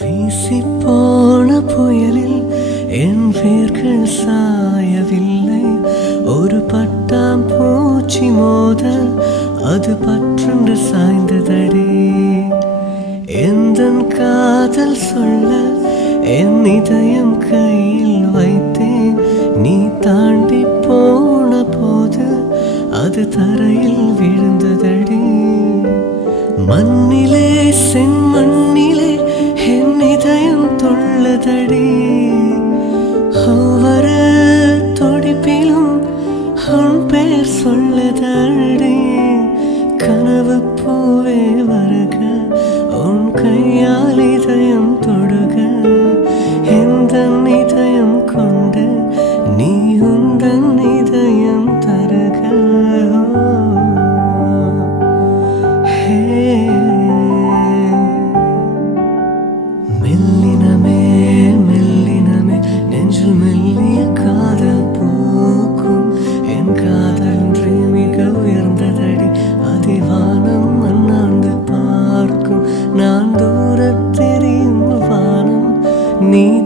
வீசிப்போன புயலில் என் வேர்கள் சாயவில்லை. ஒரு பட்டாம் பூச்சி மோத அது பற்றுண்டு சாய்ந்ததடி. எந்தன் காதல் சொல்ல என் இதயம் கையில் வைத்தேன். நீ தாண்டி போன போது அது தரையில் விழுந்ததடி. மண்ணிலே செம்மண்ணிலே என் இதயம் தொள்ளதடி. ஒவ்வொரு துடிப்பிலும் உன் பெயர் சொல்லதடி. கனவு பூவே வருக, உன் கையால் இதயம் தொடுக. எந்த இதயம் கொண்டு நீ உந்தன் இதயம் தருக. மெல்லினமே மெல்லினமே நெஞ்சில் மெல்லிய காதல் பூக்கும். என் காதல் மிக உயர்ந்ததடி. அதிவானம் அண்ணாந்து பார்க்கும். நான் தூரத் தெரியும் வானம் நீ